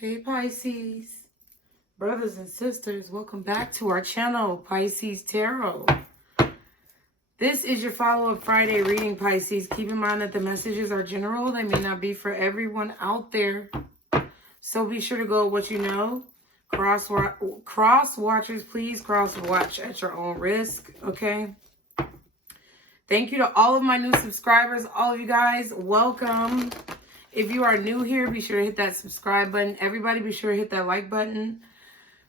Hey Pisces, brothers and sisters, welcome back to our channel, Pisces Tarot. This is your follow-up Friday reading, Pisces. Keep in mind that the messages are general. They may not be for everyone out there. So be sure to go with what you know. Cross watchers, please cross watch at your own risk, okay? Thank you to all of my new subscribers, all of you guys. Welcome. If you are new here, be sure to hit that subscribe button. Everybody be sure to hit that like button.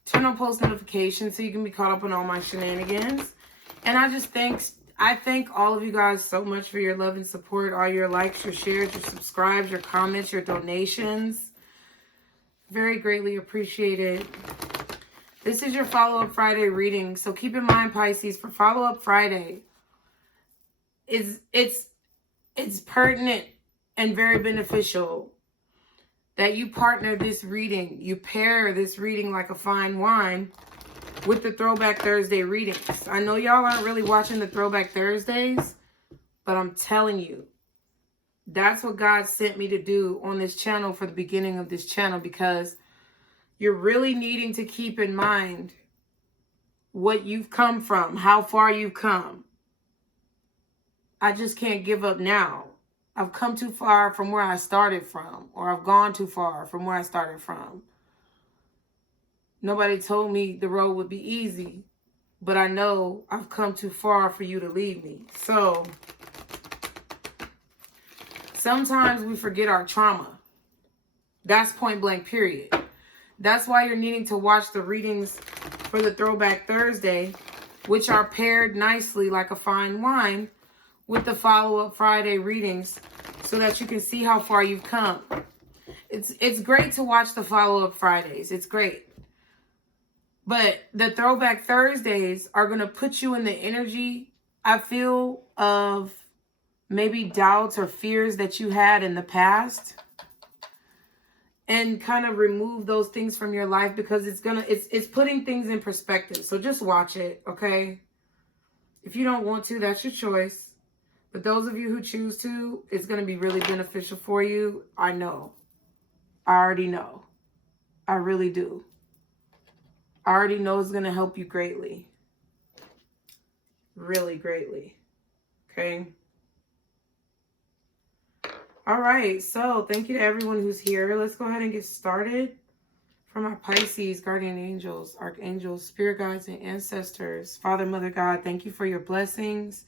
Turn on post notifications so you can be caught up on all my shenanigans. And I thank all of you guys so much for your love and support, all your likes, your shares, your subscribes, your comments, your donations. Very greatly appreciated. This is your follow-up Friday reading. So keep in mind, Pisces, for follow-up Friday, it's pertinent and very beneficial that you partner this reading. You pair this reading like a fine wine with the Throwback Thursday readings. I know y'all aren't really watching the Throwback Thursdays, but I'm telling you, that's what God sent me to do on this channel for the beginning of this channel, because you're really needing to keep in mind what you've come from, how far you've come. I just can't give up now. I've come too far from where I started from, or I've gone too far from where I started from. Nobody told me the road would be easy, but I know I've come too far for you to leave me. So sometimes we forget our trauma. That's point blank, period. That's why you're needing to watch the readings for the Throwback Thursday, which are paired nicely like a fine wine with the follow-up Friday readings, so that you can see how far you've come. It's great to watch the follow-up Fridays. It's great. But the Throwback Thursdays are going to put you in the energy, I feel, of maybe doubts or fears that you had in the past, and kind of remove those things from your life, because it's putting things in perspective. So just watch it, okay? If you don't want to, that's your choice. But those of you who choose to, it's going to be really beneficial for you. I know. I already know. I really do. I already know it's going to help you greatly. Really greatly. Okay? All right. So thank you to everyone who's here. Let's go ahead and get started. For my Pisces, guardian angels, archangels, spirit guides, and ancestors. Father, Mother, God, thank you for your blessings.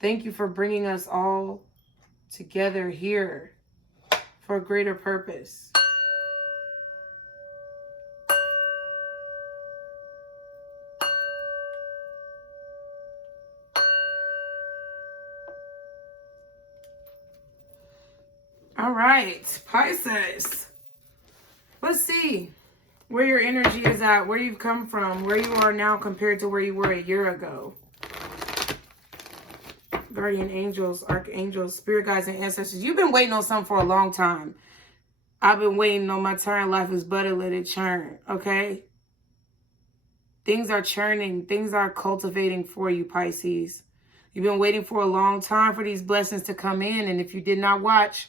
Thank you for bringing us all together here for a greater purpose. All right, Pisces. Let's see where your energy is at, where you've come from, where you are now compared to where you were a year ago. Guardian angels, archangels, spirit guides, and ancestors. You've been waiting on something for a long time. I've been waiting on my turn. Life is butter, let it churn. Okay? Things are churning. Things are cultivating for you, Pisces. You've been waiting for a long time for these blessings to come in. And if you did not watch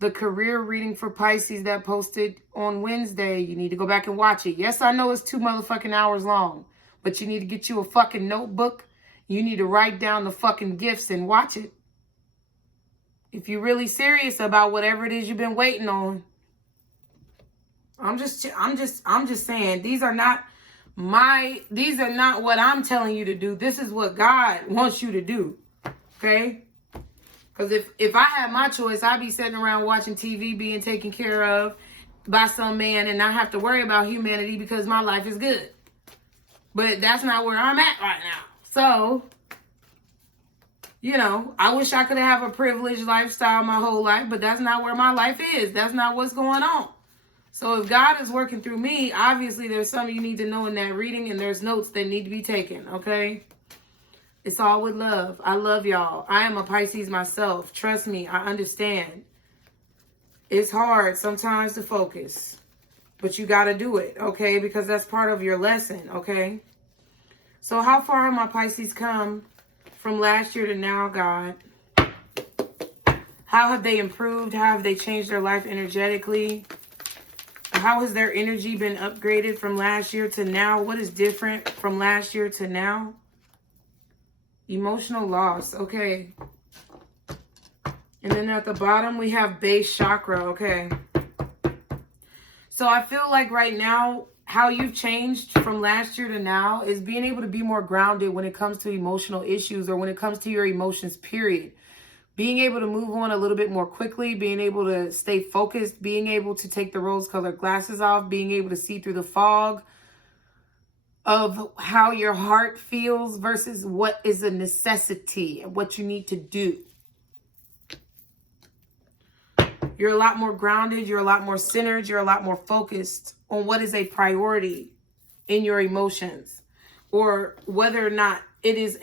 the career reading for Pisces that posted on Wednesday, you need to go back and watch it. Yes, I know it's 2 motherfucking hours long, but you need to get you a fucking notebook. You need to write down the fucking gifts and watch it. If you're really serious about whatever it is you've been waiting on. I'm just saying, these are not what I'm telling you to do. This is what God wants you to do. Okay? Because if I had my choice, I'd be sitting around watching TV, being taken care of by some man, and not have to worry about humanity because my life is good. But that's not where I'm at right now. So, you know, I wish I could have a privileged lifestyle my whole life, but that's not where my life is. That's not what's going on. So if God is working through me, obviously there's something you need to know in that reading, and there's notes that need to be taken, okay? It's all with love. I love y'all. I am a Pisces myself. Trust me, I understand. It's hard sometimes to focus, but you got to do it, okay? Because that's part of your lesson, okay? So how far have my Pisces come from last year to now, God? How have they improved? How have they changed their life energetically? How how has their energy been upgraded from last year to now? What is different from last year to now? Emotional loss. Okay. And then at the bottom, we have base chakra. Okay. So I feel like right now, how you've changed from last year to now is being able to be more grounded when it comes to emotional issues or when it comes to your emotions, period. Being able to move on a little bit more quickly, being able to stay focused, being able to take the rose-colored glasses off, being able to see through the fog of how your heart feels versus what is a necessity and what you need to do. You're a lot more grounded, you're a lot more centered, you're a lot more focused on what is a priority in your emotions, or whether or not it is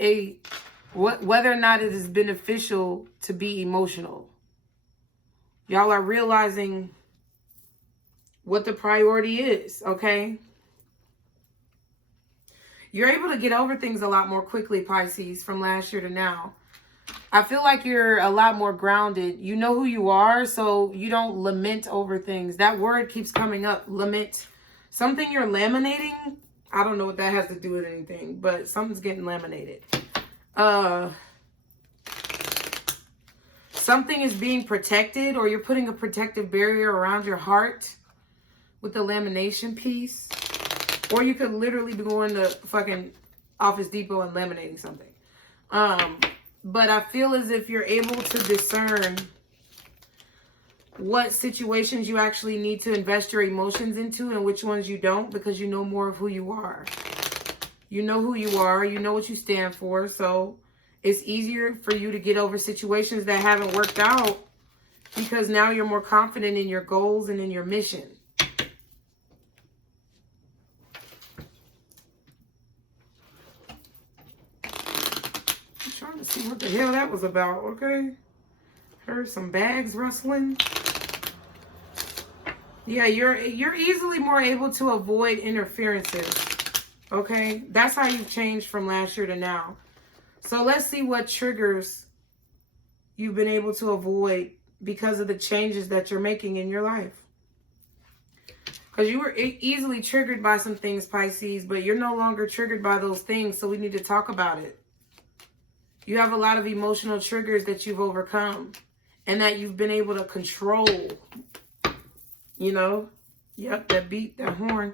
whether or not it is beneficial to be emotional. Y'all are realizing what the priority is, okay? You're able to get over things a lot more quickly, Pisces, from last year to now. I feel like you're a lot more grounded. You know who you are, so you don't lament over things. That word keeps coming up, lament. Something you're laminating, I don't know what that has to do with anything, but something's getting laminated. Something is being protected, or you're putting a protective barrier around your heart with the lamination piece. Or you could literally be going to fucking Office Depot and laminating something. But I feel as if you're able to discern what situations you actually need to invest your emotions into and which ones you don't, because you know more of who you are. You know who you are. You know what you stand for. So it's easier for you to get over situations that haven't worked out because now you're more confident in your goals and in your mission. Trying to see what the hell that was about, okay? Heard some bags rustling. Yeah, you're easily more able to avoid interferences, okay? That's how you've changed from last year to now. So let's see what triggers you've been able to avoid because of the changes that you're making in your life. Because you were easily triggered by some things, Pisces, but you're no longer triggered by those things, so we need to talk about it. You have a lot of emotional triggers that you've overcome and that you've been able to control. You know? Yep, that beat, that horn.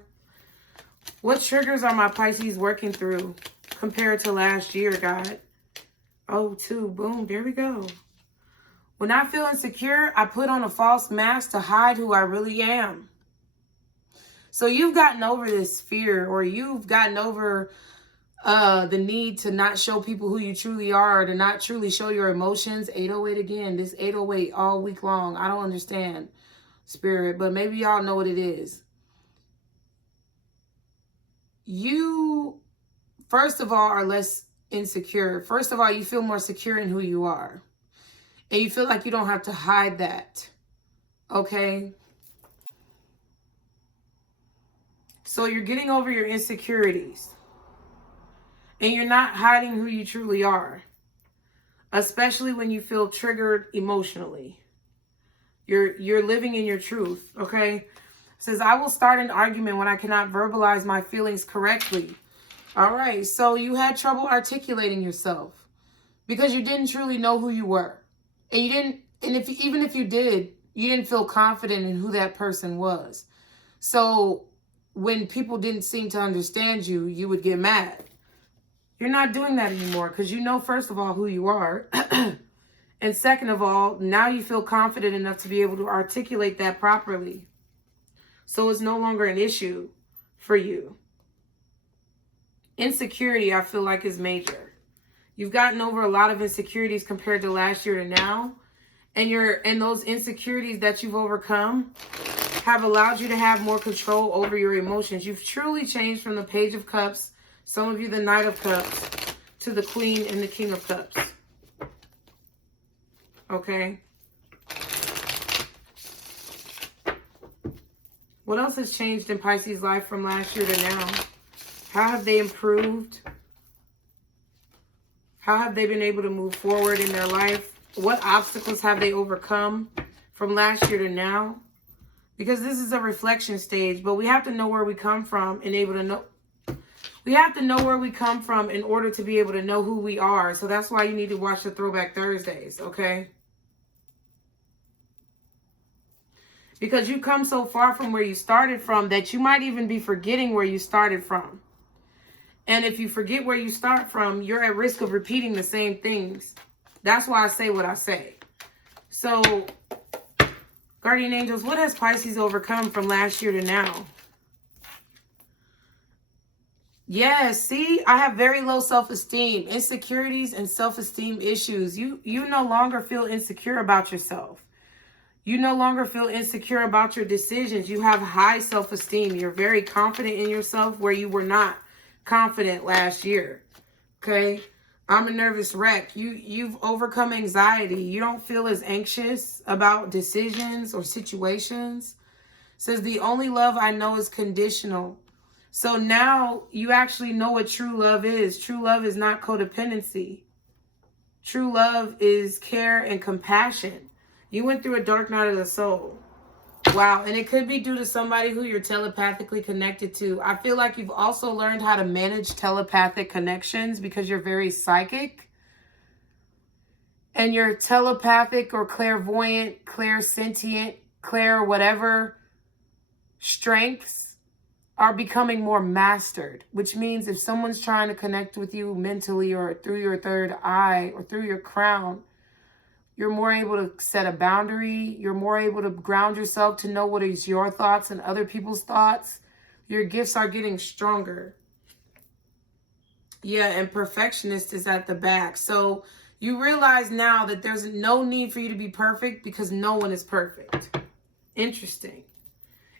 What triggers are my Pisces working through compared to last year, God? Oh, 2. Boom. There we go. When I feel insecure, I put on a false mask to hide who I really am. So you've gotten over this fear, or you've gotten over the need to not show people who you truly are, to not truly show your emotions. 808 again, this 808 all week long. I don't understand, Spirit, but maybe y'all know what it is. You, first of all, are less insecure. First of all, you feel more secure in who you are. And you feel like you don't have to hide that. Okay? So you're getting over your insecurities. And you're not hiding who you truly are. Especially when you feel triggered emotionally. You're living in your truth, okay? It says, I will start an argument when I cannot verbalize my feelings correctly. All right, so you had trouble articulating yourself because you didn't truly know who you were. And you didn't, and even if you did, you didn't feel confident in who that person was. So when people didn't seem to understand you, you would get mad. You're not doing that anymore because you know, first of all, who you are. And second of all, now you feel confident enough to be able to articulate that properly. So it's no longer an issue for you. Insecurity, I feel like, is major. You've gotten over a lot of insecurities compared to last year to now. And those insecurities that you've overcome have allowed you to have more control over your emotions. You've truly changed from the Page of Cups, some of you the Knight of Cups, to the Queen and the King of Cups. Okay? What else has changed in Pisces' life from last year to now? How have they improved? How have they been able to move forward in their life? What obstacles have they overcome from last year to now? Because this is a reflection stage, but we have to know where we come from and able to know. We have to know where we come from in order to be able to know who we are. So that's why you need to watch the Throwback Thursdays, okay? Because you come so far from where you started from that you might even be forgetting where you started from. And if you forget where you start from, you're at risk of repeating the same things. That's why I say what I say. So, guardian angels, what has Pisces overcome from last year to now? Yes, see, I have very low self-esteem, insecurities, and self-esteem issues. You no longer feel insecure about yourself. You no longer feel insecure about your decisions. You have high self-esteem. You're very confident in yourself where you were not confident last year. Okay? I'm a nervous wreck. You've overcome anxiety. You don't feel as anxious about decisions or situations. It says the only love I know is conditional. So now you actually know what true love is. True love is not codependency. True love is care and compassion. You went through a dark night of the soul. Wow. And it could be due to somebody who you're telepathically connected to. I feel like you've also learned how to manage telepathic connections because you're very psychic. And your telepathic or clairvoyant, clairsentient, whatever strengths are becoming more mastered, which means if someone's trying to connect with you mentally or through your third eye or through your crown, you're more able to set a boundary. You're more able to ground yourself to know what is your thoughts and other people's thoughts. Your gifts are getting stronger. Yeah, and perfectionist is at the back. So you realize now that there's no need for you to be perfect because no one is perfect. Interesting.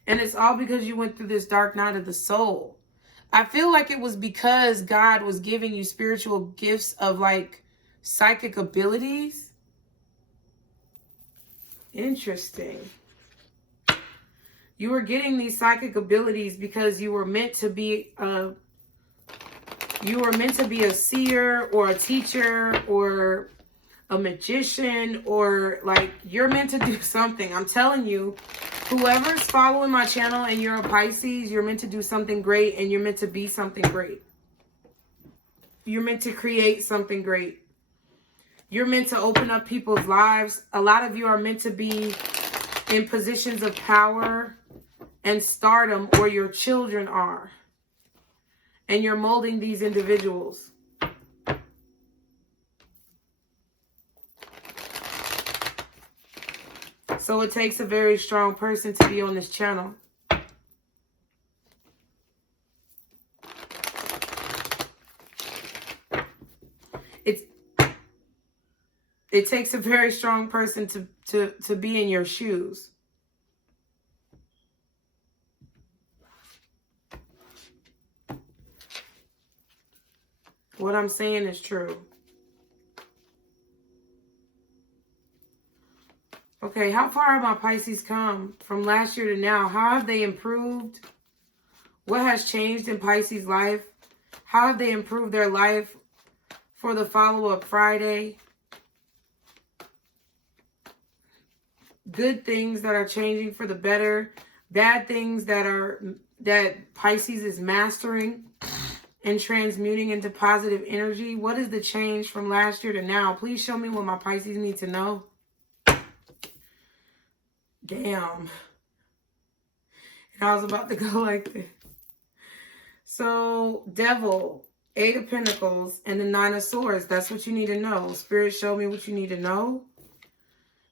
And it's all because you went through this dark night of the soul. I feel like it was because God was giving you spiritual gifts of like psychic abilities. Interesting. You were getting these psychic abilities because you were meant to be a seer or a teacher or a magician, or like you're meant to do something. I'm telling you, whoever's following my channel and you're a Pisces, you're meant to do something great and you're meant to be something great. You're meant to create something great. You're meant to open up people's lives. A lot of you are meant to be in positions of power and stardom, or your children are. And you're molding these individuals. So it takes a very strong person to be on this channel. It takes a very strong person to be in your shoes. What I'm saying is true. Okay, how far have my Pisces come from last year to now? How have they improved? What has changed in Pisces' life? How have they improved their life for the follow-up Friday? Good things that are changing for the better. Bad things that Pisces is mastering and transmuting into positive energy. What is the change from last year to now? Please show me what my Pisces need to know. Damn. And I was about to go like this. So, Devil, 8 of Pentacles, and the 9 of Swords. That's what you need to know. Spirit, show me what you need to know.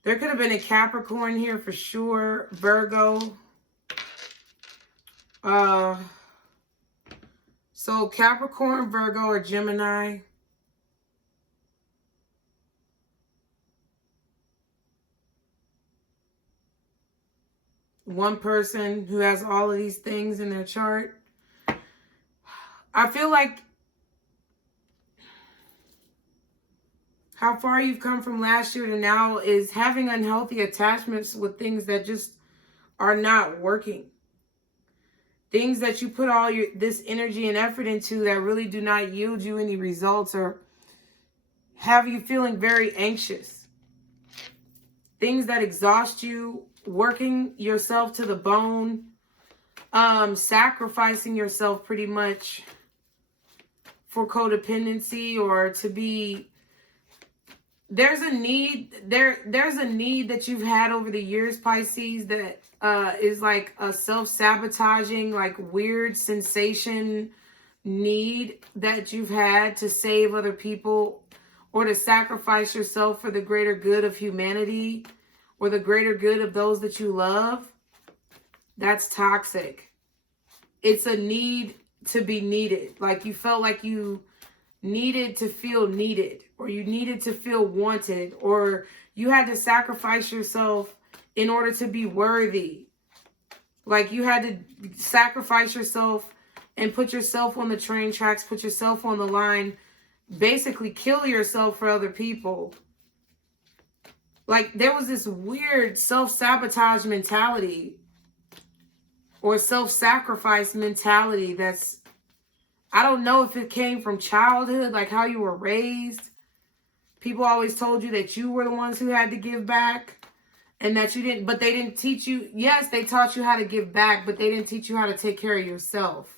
There could have been a Capricorn here for sure. Virgo. So Capricorn, Virgo, or Gemini. One person who has all of these things in their chart. I feel like how far you've come from last year to now is having unhealthy attachments with things that just are not working. Things that you put all this energy and effort into that really do not yield you any results or have you feeling very anxious. Things that exhaust you working yourself to the bone, sacrificing yourself pretty much for codependency, or to be, there's a need that you've had over the years, Pisces, that is like a self-sabotaging, like weird sensation need that you've had to save other people, or to sacrifice yourself for the greater good of humanity, or the greater good of those that you love. That's toxic. It's a need to be needed. Like you felt like you needed to feel needed, or you needed to feel wanted, or you had to sacrifice yourself in order to be worthy. Like you had to sacrifice yourself and put yourself on the train tracks, put yourself on the line, basically kill yourself for other people. Like there was this weird self-sabotage mentality, or self-sacrifice mentality that's, I don't know if it came from childhood, like how you were raised. People always told you that you were the ones who had to give back, and that you didn't, but they didn't teach you. Yes, they taught you how to give back, but they didn't teach you how to take care of yourself.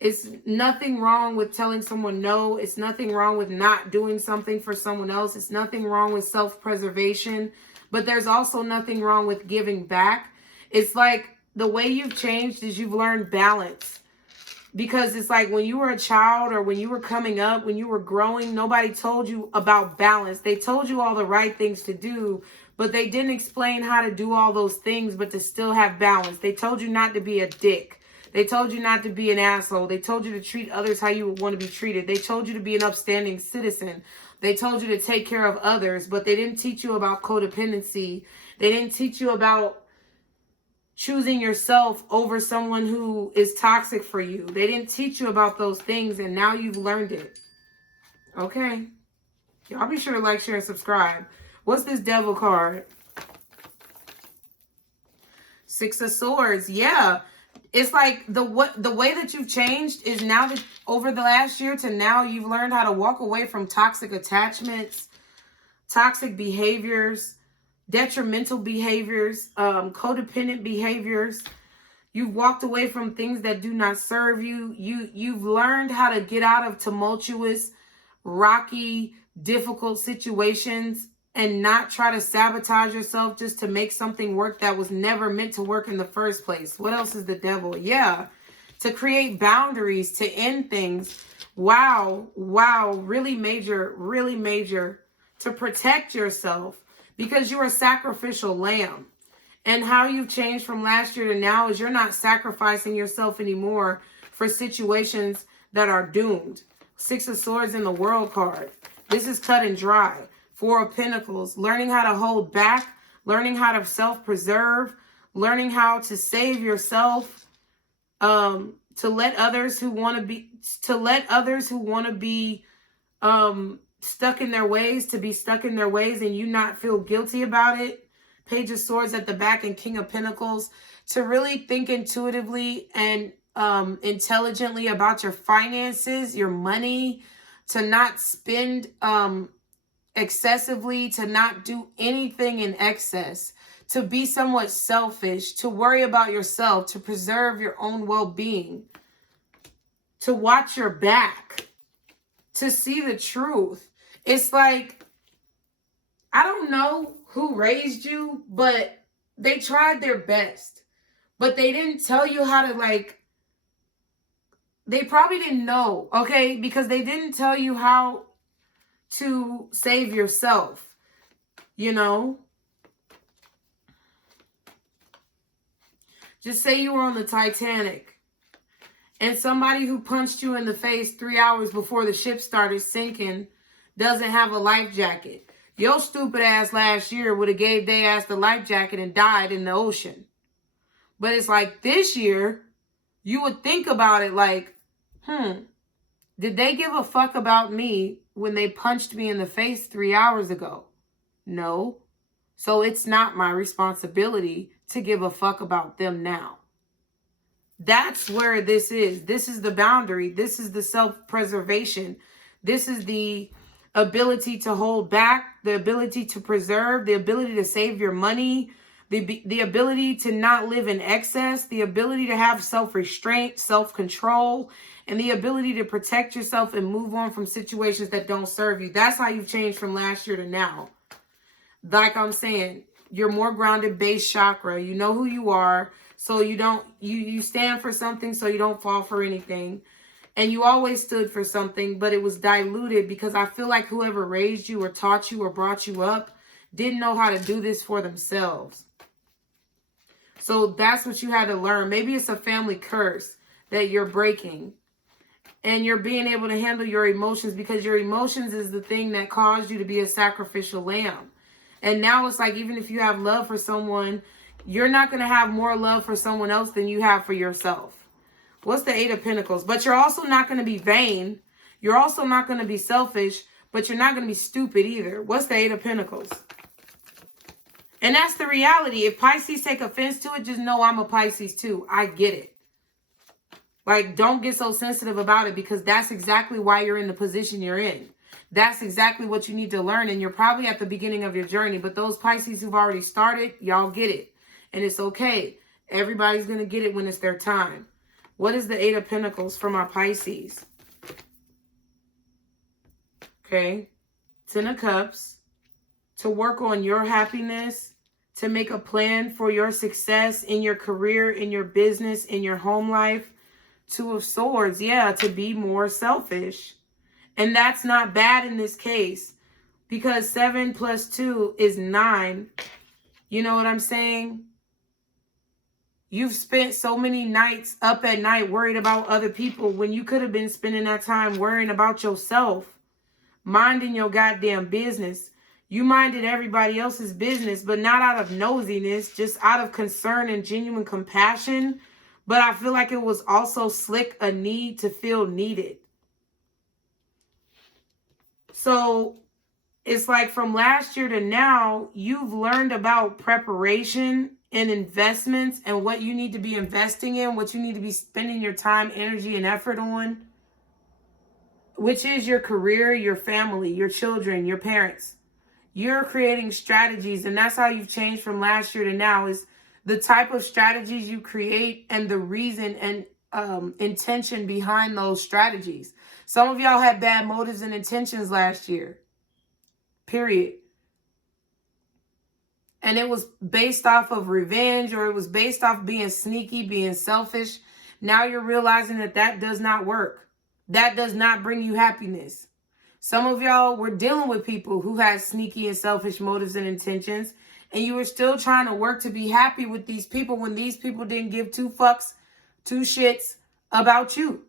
It's nothing wrong with telling someone no. It's nothing wrong with not doing something for someone else. It's nothing wrong with self-preservation, but there's also nothing wrong with giving back. It's like the way you've changed is you've learned balance. Because it's like when you were a child, or when you were coming up, when you were growing, nobody told you about balance. They told you all the right things to do, but they didn't explain how to do all those things, but to still have balance. They told you not to be a dick. They told you not to be an asshole. They told you to treat others how you would want to be treated. They told you to be an upstanding citizen. They told you to take care of others, but they didn't teach you about codependency. They didn't teach you about choosing yourself over someone who is toxic for you. They didn't teach you about those things, and now you've learned it. Okay. Y'all be sure to like, share, and subscribe. What's this devil card? Six of Swords. Yeah. It's like the way that you've changed is now that over the last year to now, you've learned how to walk away from toxic attachments, toxic behaviors, detrimental behaviors, codependent behaviors. You've walked away from things that do not serve you. You've learned how to get out of tumultuous, rocky, difficult situations and not try to sabotage yourself just to make something work that was never meant to work in the first place. What else is the devil? Yeah. To create boundaries, to end things. Wow. Wow. Really major, really major. To protect yourself. Because you're a sacrificial lamb. And how you've changed from last year to now is you're not sacrificing yourself anymore for situations that are doomed. Six of Swords in the World card. This is cut and dry. Four of Pentacles. Learning how to hold back. Learning how to self-preserve. Learning how to save yourself. To let others who want to be stuck in their ways, to be stuck in their ways and you not feel guilty about it. Page of Swords at the back and King of Pentacles. To really think intuitively and intelligently about your finances, your money. To not spend excessively, to not do anything in excess. To be somewhat selfish, to worry about yourself, to preserve your own well-being. To watch your back. To see the truth. It's like, I don't know who raised you, but they tried their best. But they didn't tell you how to, like, they probably didn't know, okay? Because they didn't tell you how to save yourself, you know? Just say you were on the Titanic and somebody who punched you in the face 3 hours before the ship started sinking doesn't have a life jacket. Your stupid ass last year would have gave their ass the life jacket and died in the ocean. But it's like this year, you would think about it like, did they give a fuck about me when they punched me in the face 3 hours ago? No. So it's not my responsibility to give a fuck about them now. That's where this is. This is the boundary. This is the self-preservation. This is the ability to hold back, the ability to preserve, the ability to save your money, the ability to not live in excess, the ability to have self-restraint, self-control, and the ability to protect yourself and move on from situations that don't serve you. That's how you've changed from last year to now. Like I'm saying, you're more grounded, base chakra. You know who you are, so you stand for something, so you don't fall for anything. And you always stood for something, but it was diluted because I feel like whoever raised you or taught you or brought you up didn't know how to do this for themselves. So that's what you had to learn. Maybe it's a family curse that you're breaking. And you're being able to handle your emotions, because your emotions is the thing that caused you to be a sacrificial lamb. And now it's like, even if you have love for someone, you're not going to have more love for someone else than you have for yourself. What's the Eight of Pentacles? But you're also not going to be vain. You're also not going to be selfish, but you're not going to be stupid either. What's the Eight of Pentacles? And that's the reality. If Pisces take offense to it, just know I'm a Pisces too. I get it. Like, don't get so sensitive about it, because that's exactly why you're in the position you're in. That's exactly what you need to learn. And you're probably at the beginning of your journey. But those Pisces who've already started, y'all get it. And it's okay. Everybody's going to get it when it's their time. What is the Eight of Pentacles for my Pisces? Okay. Ten of Cups. To work on your happiness. To make a plan for your success in your career, in your business, in your home life. Two of Swords. Yeah, to be more selfish. And that's not bad in this case, because 7 plus 2 is 9. You know what I'm saying? You've spent so many nights up at night worried about other people when you could have been spending that time worrying about yourself, minding your goddamn business. You minded everybody else's business, but not out of nosiness, just out of concern and genuine compassion. But I feel like it was also slick a need to feel needed. So it's like from last year to now, you've learned about preparation and investments and what you need to be investing in, what you need to be spending your time, energy, and effort on, which is your career, your family, your children, your parents. You're creating strategies, and that's how you've changed from last year to now, is the type of strategies you create and the reason and intention behind those strategies. Some of y'all had bad motives and intentions last year. Period. And it was based off of revenge, or it was based off being sneaky, being selfish. Now you're realizing that that does not work. That does not bring you happiness. Some of y'all were dealing with people who had sneaky and selfish motives and intentions, and you were still trying to work to be happy with these people when these people didn't give two fucks, two shits about you.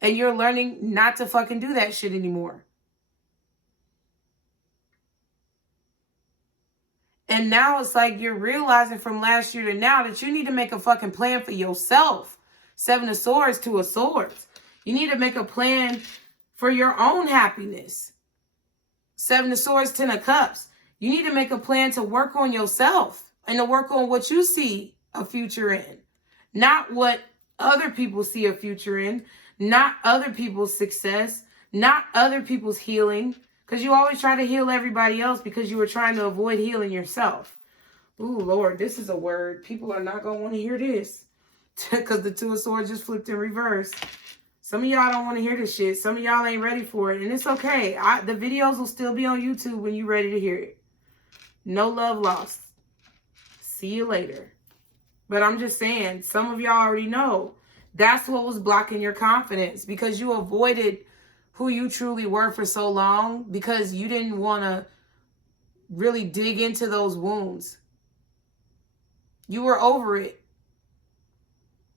And you're learning not to fucking do that shit anymore. And now it's like you're realizing from last year to now that you need to make a fucking plan for yourself. 7 of Swords, 2 of Swords. You need to make a plan for your own happiness. 7 of Swords, 10 of Cups. You need to make a plan to work on yourself and to work on what you see a future in. Not what other people see a future in. Not other people's success. Not other people's healing. Because you always try to heal everybody else because you were trying to avoid healing yourself. Ooh, Lord, this is a word. People are not going to want to hear this. Because the 2 of Swords just flipped in reverse. Some of y'all don't want to hear this shit. Some of y'all ain't ready for it. And it's okay. The videos will still be on YouTube when you're ready to hear it. No love lost. See you later. But I'm just saying, some of y'all already know. That's what was blocking your confidence. Because you avoided who you truly were for so long. Because you didn't want to really dig into those wounds. You were over it.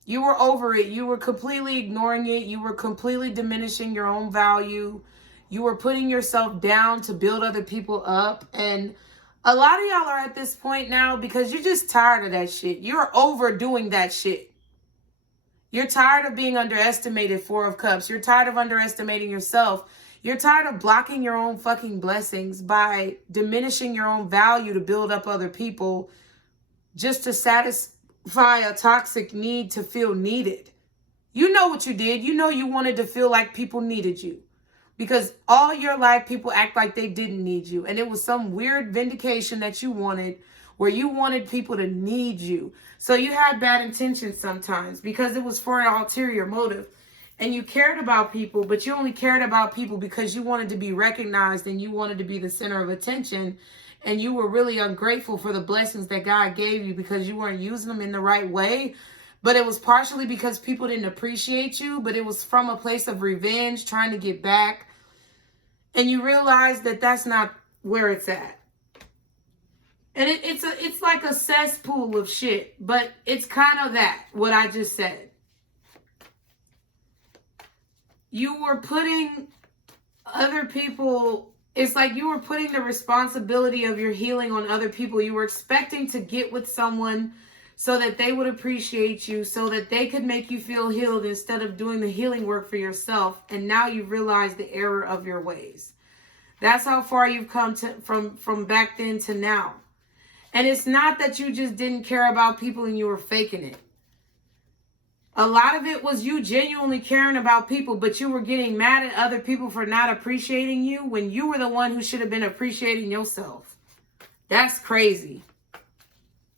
You were over it. You were completely ignoring it. You were completely diminishing your own value. You were putting yourself down to build other people up. And a lot of y'all are at this point now because you're just tired of that shit. You're overdoing that shit. You're tired of being underestimated, 4 of Cups. You're tired of underestimating yourself. You're tired of blocking your own fucking blessings by diminishing your own value to build up other people just to satisfy a toxic need to feel needed. You know what you did. You know you wanted to feel like people needed you. Because all your life people act like they didn't need you. And it was some weird vindication that you wanted where you wanted people to need you. So you had bad intentions sometimes because it was for an ulterior motive. And you cared about people, but you only cared about people because you wanted to be recognized and you wanted to be the center of attention. And you were really ungrateful for the blessings that God gave you because you weren't using them in the right way. But it was partially because people didn't appreciate you, but it was from a place of revenge, trying to get back. And you realize that that's not where it's at. And it's like a cesspool of shit, but it's kind of that, what I just said. You were putting other people, it's like you were putting the responsibility of your healing on other people. You were expecting to get with someone so that they would appreciate you, so that they could make you feel healed instead of doing the healing work for yourself. And now you realize the error of your ways. That's how far you've come from back then to now. And it's not that you just didn't care about people and you were faking it. A lot of it was you genuinely caring about people, but you were getting mad at other people for not appreciating you when you were the one who should have been appreciating yourself. That's crazy.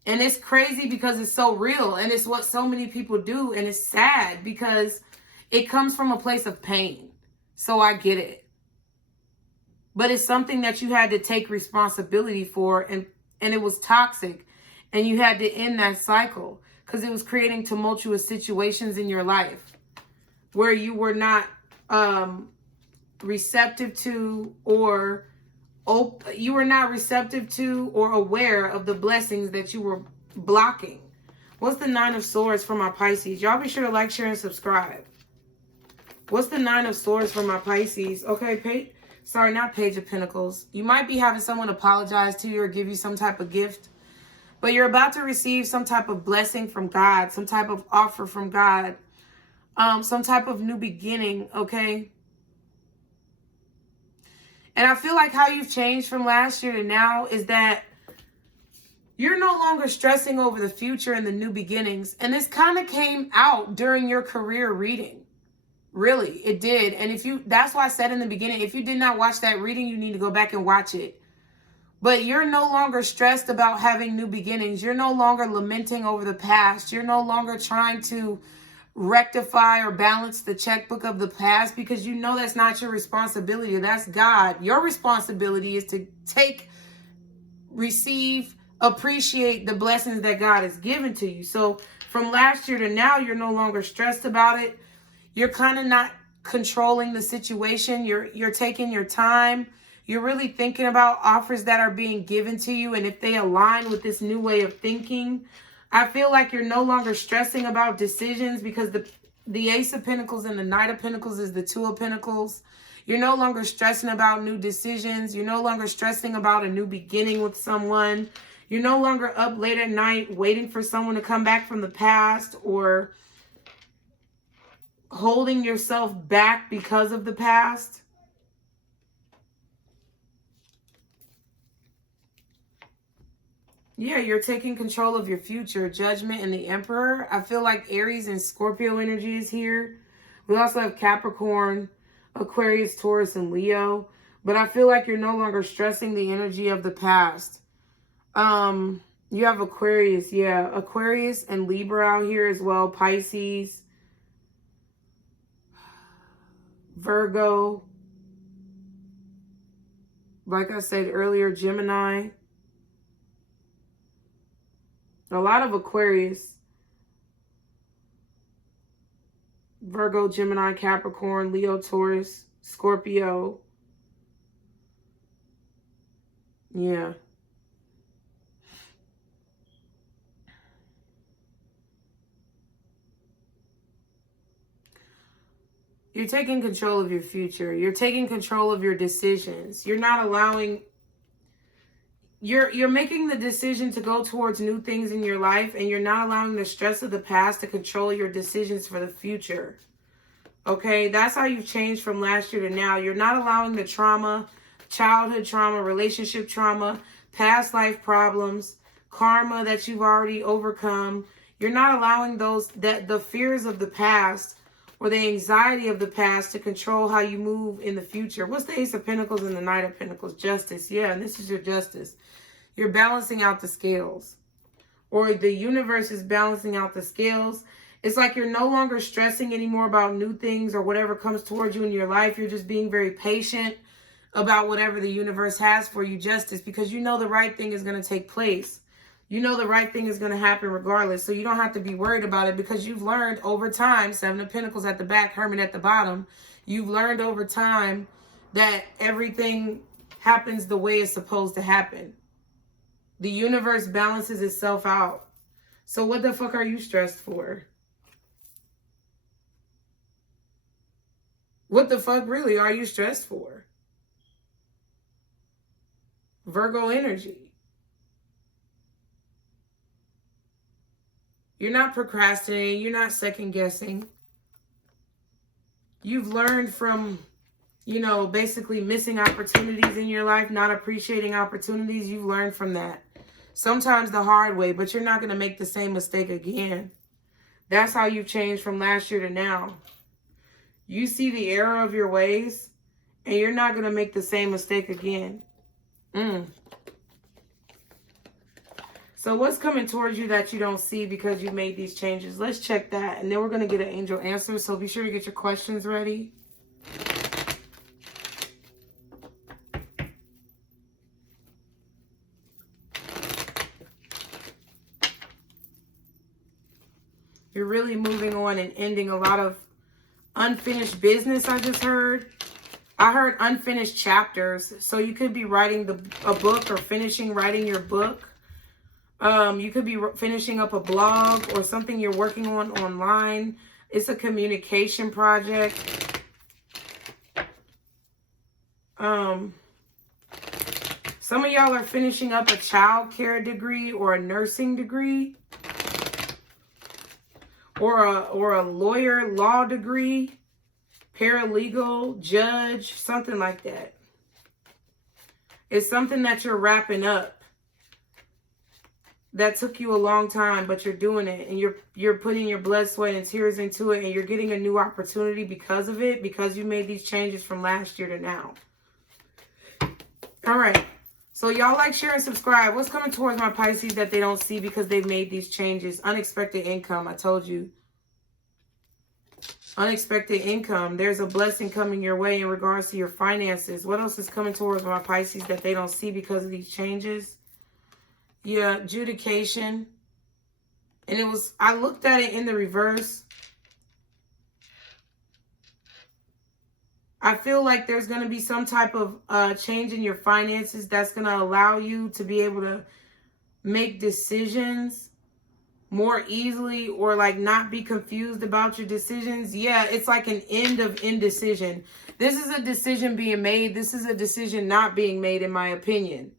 And it's crazy because it's so real, and it's what so many people do, and it's sad because it comes from a place of pain. So I get it. But it's something that you had to take responsibility for, and it was toxic, and you had to end that cycle. Because it was creating tumultuous situations in your life where you were not receptive to or aware of the blessings that you were blocking. What's the Nine of Swords for my Pisces? Y'all be sure to like, share, and subscribe. What's the Nine of Swords for my Pisces? Okay, not Page of Pentacles. You might be having someone apologize to you or give you some type of gift. But you're about to receive some type of blessing from God, some type of offer from God, some type of new beginning, okay? And I feel like how you've changed from last year to now is that you're no longer stressing over the future and the new beginnings. And this kind of came out during your career reading. Really, it did. And that's why I said in the beginning, if you did not watch that reading, you need to go back and watch it. But you're no longer stressed about having new beginnings. You're no longer lamenting over the past. You're no longer trying to rectify or balance the checkbook of the past because you know that's not your responsibility. That's God. Your responsibility is to receive, appreciate the blessings that God has given to you. So from last year to now, you're no longer stressed about it. You're kind of not controlling the situation. You're taking your time. You're really thinking about offers that are being given to you and if they align with this new way of thinking. I feel like you're no longer stressing about decisions because the Ace of Pentacles and the Knight of Pentacles is the Two of Pentacles. You're no longer stressing about new decisions. You're no longer stressing about a new beginning with someone. You're no longer up late at night waiting for someone to come back from the past or holding yourself back because of the past. Yeah, you're taking control of your future. Judgment and the Emperor. I feel like Aries and Scorpio energy is here. We also have Capricorn, Aquarius, Taurus, and Leo. But I feel like you're no longer stressing the energy of the past. You have Aquarius. Yeah, Aquarius and Libra out here as well. Pisces, Virgo. Like I said earlier, Gemini. A lot of Aquarius, Virgo, Gemini, Capricorn, Leo, Taurus, Scorpio. Yeah. You're taking control of your future. You're taking control of your decisions. You're not allowing... You're making the decision to go towards new things in your life, and you're not allowing the stress of the past to control your decisions for the future. Okay, that's how you've changed from last year to now. You're not allowing the trauma, childhood trauma, relationship trauma, past life problems, karma that you've already overcome. You're not allowing the fears of the past or the anxiety of the past to control how you move in the future. What's the Ace of Pentacles and the Knight of Pentacles? Justice. Yeah, and this is your justice. You're balancing out the scales. Or the universe is balancing out the scales. It's like you're no longer stressing anymore about new things or whatever comes towards you in your life. You're just being very patient about whatever the universe has for you, justice, because you know the right thing is going to take place. You know the right thing is going to happen regardless. So you don't have to be worried about it because you've learned over time, Seven of Pentacles at the back, Hermit at the bottom. You've learned over time that everything happens the way it's supposed to happen. The universe balances itself out. So what the fuck are you stressed for? What the fuck really are you stressed for? Virgo energy. You're not procrastinating. You're not second guessing. You've learned from, you know, basically missing opportunities in your life, not appreciating opportunities. You've learned from that. Sometimes the hard way, but you're not going to make the same mistake again. That's how you've changed from last year to now. You see the error of your ways, and you're not going to make the same mistake again. So what's coming towards you that you don't see because you made these changes? Let's check that, and then we're going to get an angel answer. So be sure to get your questions ready. You're really moving on and ending a lot of unfinished business, I just heard. I heard unfinished chapters. So you could be writing a book or finishing writing your book. You could be finishing up a blog or something you're working on online. It's a communication project. Some of y'all are finishing up a child care degree or a nursing degree. Or a lawyer, law degree, paralegal, judge, something like that. It's something that you're wrapping up. That took you a long time, but you're doing it. And you're putting your blood, sweat, and tears into it. And you're getting a new opportunity because of it. Because you made these changes from last year to now. All right. So y'all like, share, and subscribe. What's coming towards my Pisces that they don't see because they've made these changes? Unexpected income. I told you. Unexpected income. There's a blessing coming your way in regards to your finances. What else is coming towards my Pisces that they don't see because of these changes? Yeah, adjudication. And I looked at it in the reverse. I feel like there's going to be some type of change in your finances that's going to allow you to be able to make decisions more easily, or like not be confused about your decisions. Yeah, it's like an end of indecision. This is a decision being made. This is a decision not being made, in my opinion.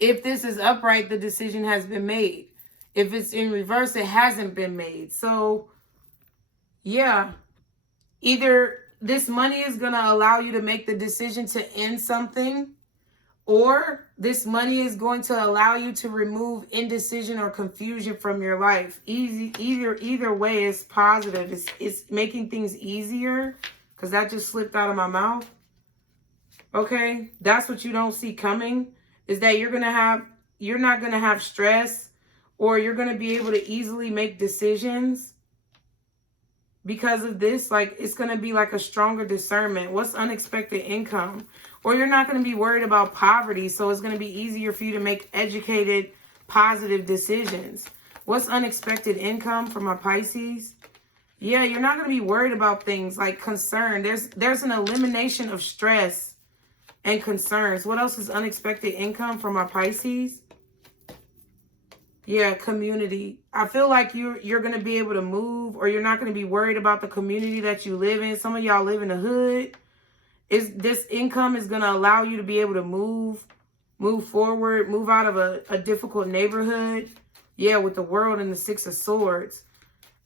If this is upright, the decision has been made. If it's in reverse, it hasn't been made. So, yeah, either this money is going to allow you to make the decision to end something, or this money is going to allow you to remove indecision or confusion from your life. Either way is positive. It's making things easier, because that just slipped out of my mouth. Okay, that's what you don't see coming, is that you're not going to have stress, or you're going to be able to easily make decisions because of this. Like, it's going to be like a stronger discernment. What's unexpected income? Or you're not going to be worried about poverty, so it's going to be easier for you to make educated, positive decisions. What's unexpected income for my Pisces? Yeah, you're not going to be worried about things like concern. There's an elimination of stress and concerns. What else is unexpected income for my Pisces? Yeah, community. I feel like you're going to be able to move, or you're not going to be worried about the community that you live in. Some of y'all live in the hood. This income is going to allow you to be able to move forward, move out of a difficult neighborhood. Yeah, with the World and the Six of Swords.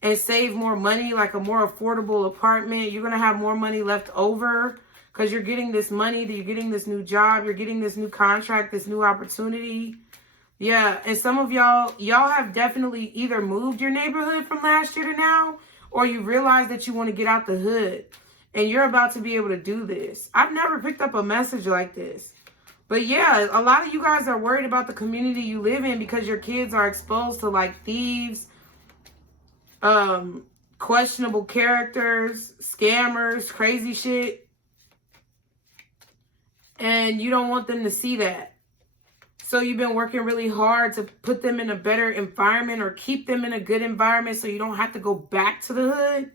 And save more money, like a more affordable apartment. You're going to have more money left over because you're getting this money, you're getting this new job, you're getting this new contract, this new opportunity. Yeah, and some of y'all have definitely either moved your neighborhood from last year to now, or you realize that you want to get out the hood. And you're about to be able to do this. I've never picked up a message like this. But yeah, a lot of you guys are worried about the community you live in because your kids are exposed to like thieves, questionable characters, scammers, crazy shit. And you don't want them to see that. So you've been working really hard to put them in a better environment or keep them in a good environment so you don't have to go back to the hood.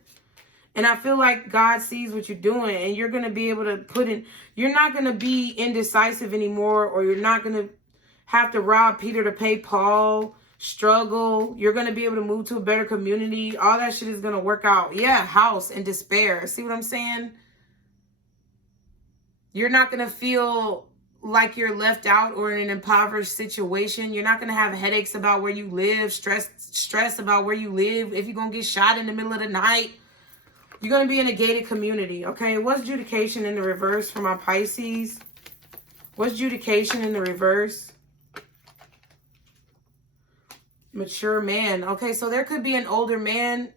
And I feel like God sees what you're doing and you're going to be able to put in, you're not going to be indecisive anymore, or you're not going to have to rob Peter to pay Paul, struggle. You're going to be able to move to a better community. All that shit is going to work out. Yeah, house and despair. See what I'm saying? You're not going to feel like you're left out or in an impoverished situation. You're not going to have headaches about where you live, stress about where you live. If you're going to get shot in the middle of the night, you're going to be in a gated community, okay? What's adjudication in the reverse for my Pisces? What's adjudication in the reverse? Mature man. Okay, so there could be an older man,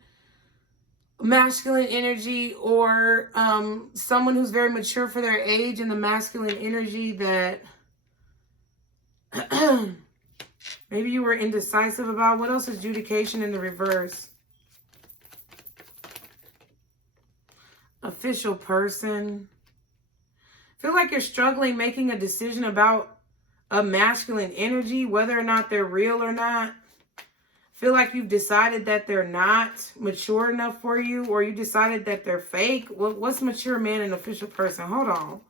masculine energy, or someone who's very mature for their age in the masculine energy that maybe you were indecisive about. What else is adjudication in the reverse? Official person. Feel like you're struggling making a decision about a masculine energy, whether or not they're real or not. Feel like you've decided that they're not mature enough for you, or you decided that they're fake. What's mature man and official person? Hold on.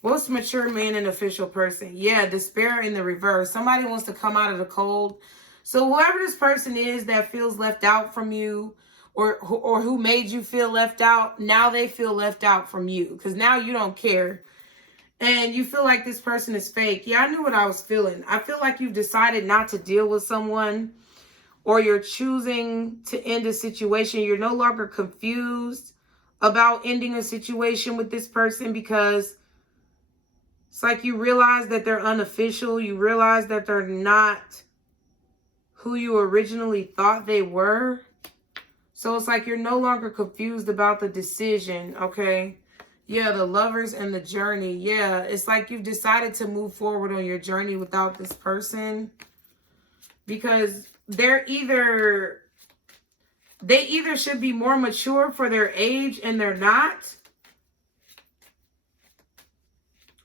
What's mature man and official person? Yeah, despair in the reverse. Somebody wants to come out of the cold. So whoever this person is that feels left out from you, or who made you feel left out, now they feel left out from you because now you don't care. And you feel like this person is fake. Yeah, I knew what I was feeling. I feel like you've decided not to deal with someone, or you're choosing to end a situation. You're no longer confused about ending a situation with this person because it's like you realize that they're unofficial. You realize that they're not who you originally thought they were. So it's like you're no longer confused about the decision, okay? Yeah, the lovers and the journey. Yeah, it's like you've decided to move forward on your journey without this person because they either should be more mature for their age and they're not.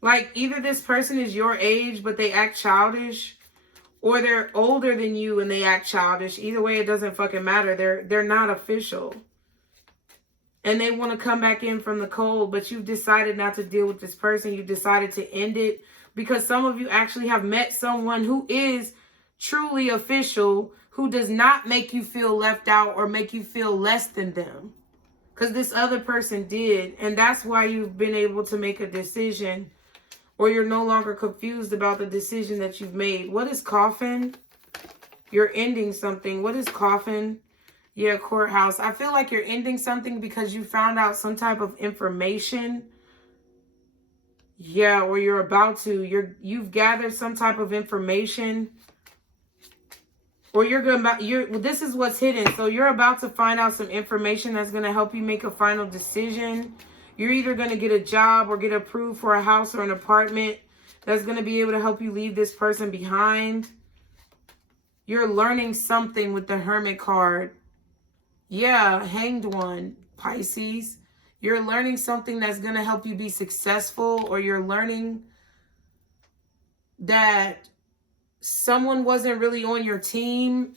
Like either this person is your age but they act childish, or they're older than you and they act childish. Either way, it doesn't fucking matter. They're not official. And they want to come back in from the cold, but you've decided not to deal with this person. You decided to end it because some of you actually have met someone who is truly official, who does not make you feel left out or make you feel less than them. Because this other person did. And that's why you've been able to make a decision, or you're no longer confused about the decision that you've made. What is coffin? You're ending something. What is coffin? Yeah, courthouse. I feel like you're ending something because you found out some type of information. Yeah, or you're about to. You've gathered some type of information. Or this is what's hidden. So you're about to find out some information that's going to help you make a final decision. You're either going to get a job or get approved for a house or an apartment that's going to be able to help you leave this person behind. You're learning something with the Hermit card. Yeah, Hanged One, Pisces. You're learning something that's going to help you be successful, or you're learning that someone wasn't really on your team.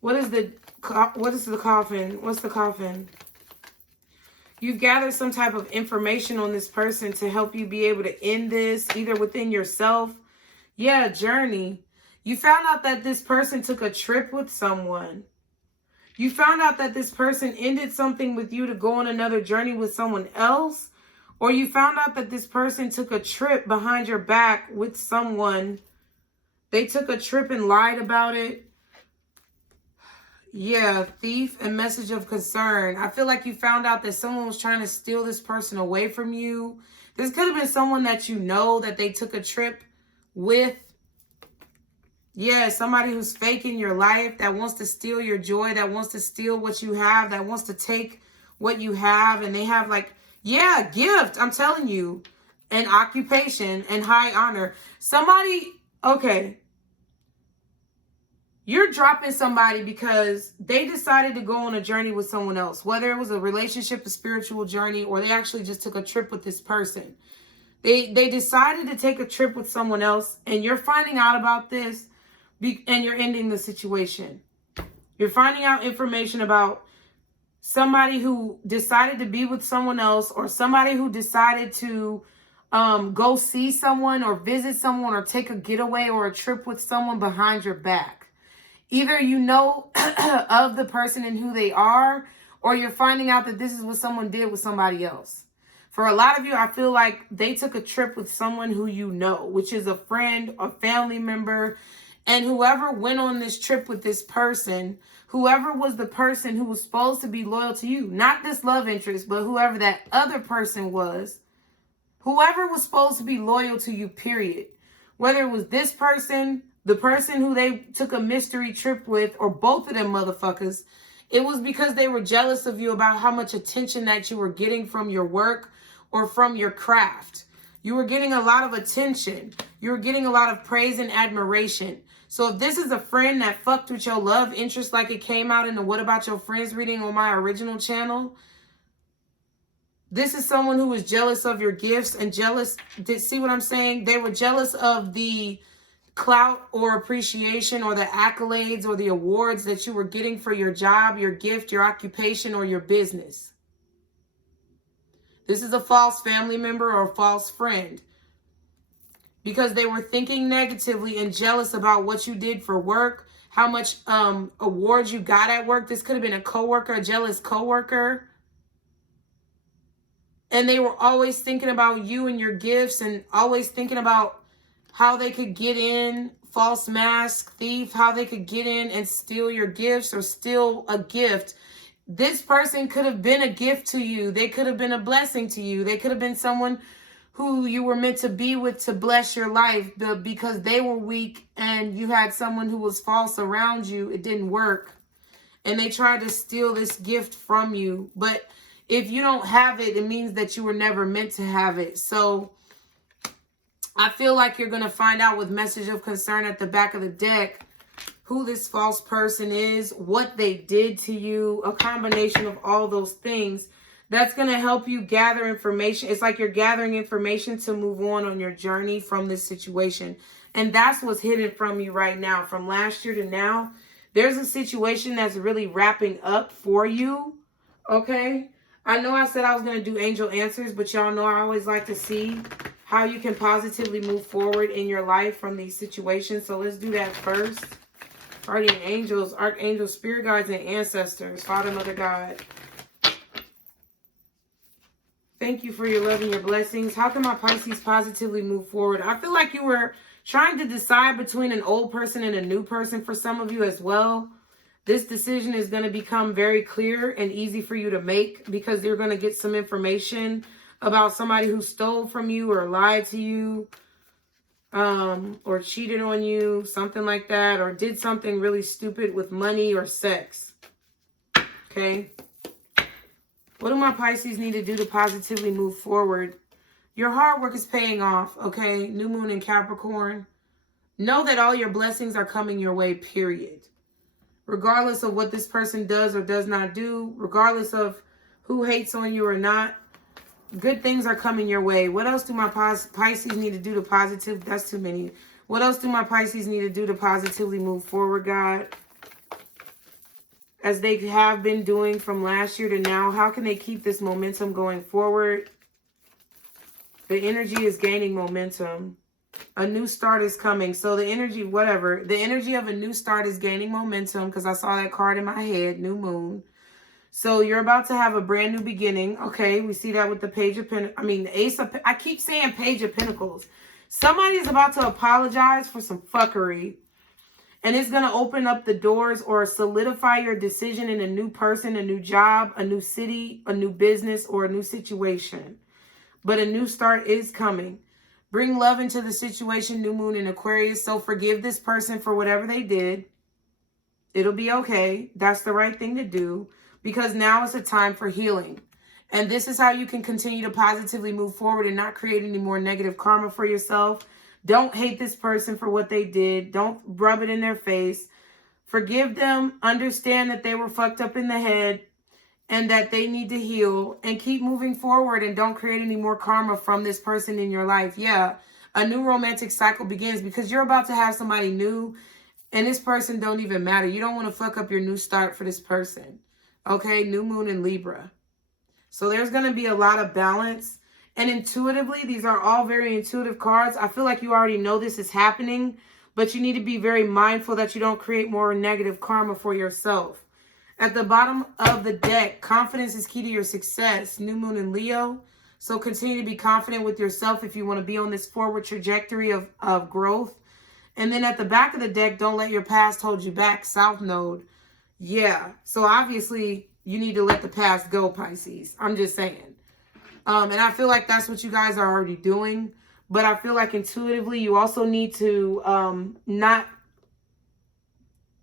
What is the coffin? What's the coffin? You've gathered some type of information on this person to help you be able to end this, either within yourself. Yeah, journey. You found out that this person took a trip with someone. You found out that this person ended something with you to go on another journey with someone else. Or you found out that this person took a trip behind your back with someone. They took a trip and lied about it. Yeah, thief and message of concern. I feel like you found out that someone was trying to steal this person away from you. This could have been someone that you know that they took a trip with. Yeah, somebody who's faking your life, that wants to steal your joy, that wants to steal what you have, that wants to take what you have. And they have like, yeah, gift. I'm telling you, and occupation and high honor. Somebody, okay, you're dropping somebody because they decided to go on a journey with someone else, whether it was a relationship, a spiritual journey, or they actually just took a trip with this person. They decided to take a trip with someone else, and you're finding out about this, and you're ending the situation. You're finding out information about somebody who decided to be with someone else, or somebody who decided to go see someone or visit someone or take a getaway or a trip with someone behind your back. Either you know of the person and who they are, or you're finding out that this is what someone did with somebody else. For a lot of you, I feel like they took a trip with someone who you know, which is a friend, a family member, and whoever went on this trip with this person, whoever was the person who was supposed to be loyal to you, not this love interest, but whoever that other person was, whoever was supposed to be loyal to you, period. Whether it was this person, the person who they took a mystery trip with, or both of them motherfuckers, it was because they were jealous of you about how much attention that you were getting from your work or from your craft. You were getting a lot of attention. You were getting a lot of praise and admiration. So if this is a friend that fucked with your love interest like it came out in the What About Your Friends reading on my original channel, this is someone who was jealous of your gifts and jealous. See what I'm saying? They were jealous of the clout or appreciation or the accolades or the awards that you were getting for your job, your gift, your occupation, or your business. This is a false family member or a false friend, because they were thinking negatively and jealous about what you did for work, how much awards you got at work. This could have been a coworker, a jealous coworker. And they were always thinking about you and your gifts, and always thinking about how they could get in, false mask, thief, how they could get in and steal your gifts or steal a gift. This person could have been a gift to you. They could have been a blessing to you. They could have been someone who you were meant to be with to bless your life, but because they were weak and you had someone who was false around you, it didn't work. And they tried to steal this gift from you. But if you don't have it, it means that you were never meant to have it. So I feel like you're going to find out with message of concern at the back of the deck who this false person is, what they did to you, a combination of all those things. That's going to help you gather information. It's like you're gathering information to move on your journey from this situation. And that's what's hidden from you right now. From last year to now, there's a situation that's really wrapping up for you. Okay? I know I said I was going to do angel answers, but y'all know I always like to see how you can positively move forward in your life from these situations. So let's do that first. Guardian angels, archangels, spirit guides, and ancestors. Father, Mother, God. Thank you for your love and your blessings. How can my Pisces positively move forward? I feel like you were trying to decide between an old person and a new person for some of you as well. This decision is going to become very clear and easy for you to make, because you're going to get some information about somebody who stole from you or lied to you, or cheated on you, something like that, or did something really stupid with money or sex. Okay? What do my Pisces need to do to positively move forward? Your hard work is paying off, okay? New moon in Capricorn. Know that all your blessings are coming your way, period. Regardless of what this person does or does not do, regardless of who hates on you or not, good things are coming your way. What else do my Pisces need to do to positive? That's too many. What else do my Pisces need to do to positively move forward, God? As they have been doing from last year to now, how can they keep this momentum going forward? The energy is gaining momentum. A new start is coming. So the energy, whatever. The energy of a new start is gaining momentum, because I saw that card in my head, new moon. So you're about to have a brand new beginning. Okay, we see that with the Page of Pentacles. I mean, the Ace of... I keep saying Page of Pentacles. Somebody is about to apologize for some fuckery. And it's going to open up the doors or solidify your decision in a new person, a new job, a new city, a new business, or a new situation. But a new start is coming. Bring love into the situation, new moon in Aquarius. So forgive this person for whatever they did. It'll be okay. That's the right thing to do. Because now is a time for healing. And this is how you can continue to positively move forward and not create any more negative karma for yourself. Don't hate this person for what they did. Don't rub it in their face. Forgive them. Understand that they were fucked up in the head and that they need to heal, and keep moving forward, and don't create any more karma from this person in your life. Yeah, a new romantic cycle begins because you're about to have somebody new, and this person don't even matter. You don't want to fuck up your new start for this person. Okay, new moon in Libra. So there's going to be a lot of balance. And intuitively, these are all very intuitive cards. I feel like you already know this is happening, but you need to be very mindful that you don't create more negative karma for yourself. At the bottom of the deck, confidence is key to your success. New moon in Leo. So continue to be confident with yourself if you want to be on this forward trajectory of growth. And then at the back of the deck, don't let your past hold you back. South node. Yeah. So obviously, you need to let the past go, Pisces. I'm just saying. And I feel like that's what you guys are already doing. But I feel like intuitively, you also need to not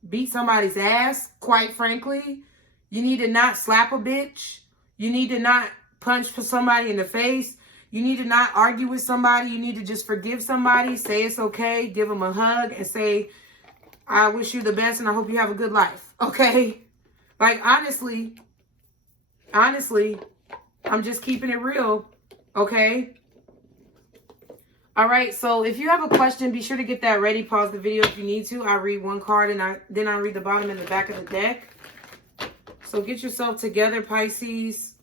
beat somebody's ass, quite frankly. You need to not slap a bitch. You need to not punch somebody in the face. You need to not argue with somebody. You need to just forgive somebody. Say it's okay. Give them a hug and say, I wish you the best and I hope you have a good life. Okay? Like, honestly, I'm just keeping it real. Okay? All right, so if you have a question, be sure to get that ready. Pause the video if you need to. I read one card and then I read the bottom and the back of the deck. So get yourself together, Pisces.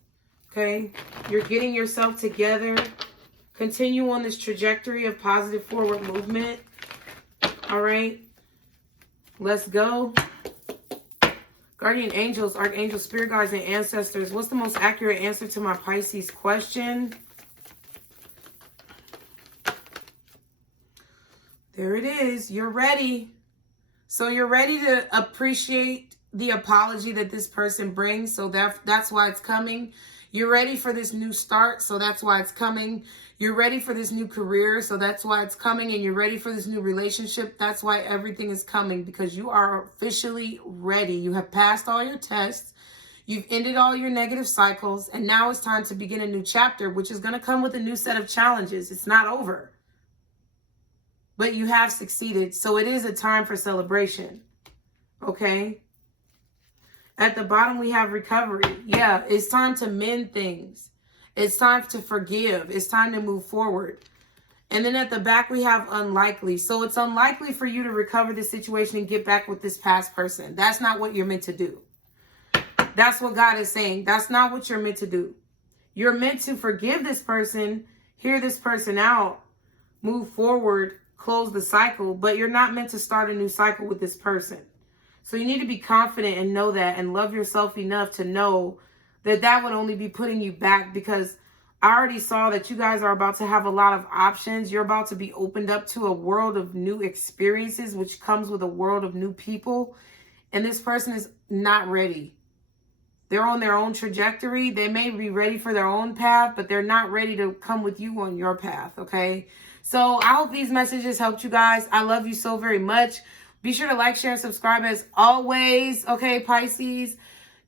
Okay? You're getting yourself together. Continue on this trajectory of positive forward movement. All right? Let's go. Guardian angels, archangels, spirit guides, and ancestors. What's the most accurate answer to my Pisces question? There it is. You're ready. So you're ready to appreciate the apology that this person brings. So that's why it's coming. You're ready for this new start. So that's why it's coming. You're ready for this new career. So that's why it's coming. And you're ready for this new relationship. That's why everything is coming, because you are officially ready. You have passed all your tests. You've ended all your negative cycles. And now it's time to begin a new chapter, which is going to come with a new set of challenges. It's not over. But you have succeeded. So it is a time for celebration. Okay? At the bottom, we have recovery. Yeah, it's time to mend things. It's time to forgive. It's time to move forward. And then at the back, we have unlikely. So it's unlikely for you to recover the situation and get back with this past person. That's not what you're meant to do. That's what God is saying. That's not what you're meant to do. You're meant to forgive this person, hear this person out, move forward, close the cycle, but you're not meant to start a new cycle with this person. So you need to be confident and know that, and love yourself enough to know that that would only be putting you back, because I already saw that you guys are about to have a lot of options. You're about to be opened up to a world of new experiences, which comes with a world of new people. And this person is not ready. They're on their own trajectory. They may be ready for their own path, but they're not ready to come with you on your path, okay? So I hope these messages helped you guys. I love you so very much. Be sure to like, share, and subscribe as always. Okay, Pisces.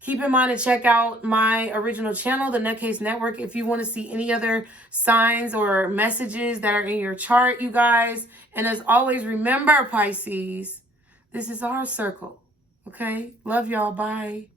Keep in mind to check out my original channel, the NutCase Network, if you want to see any other signs or messages that are in your chart, you guys. And as always, remember, Pisces, this is our circle. Okay? Love y'all. Bye.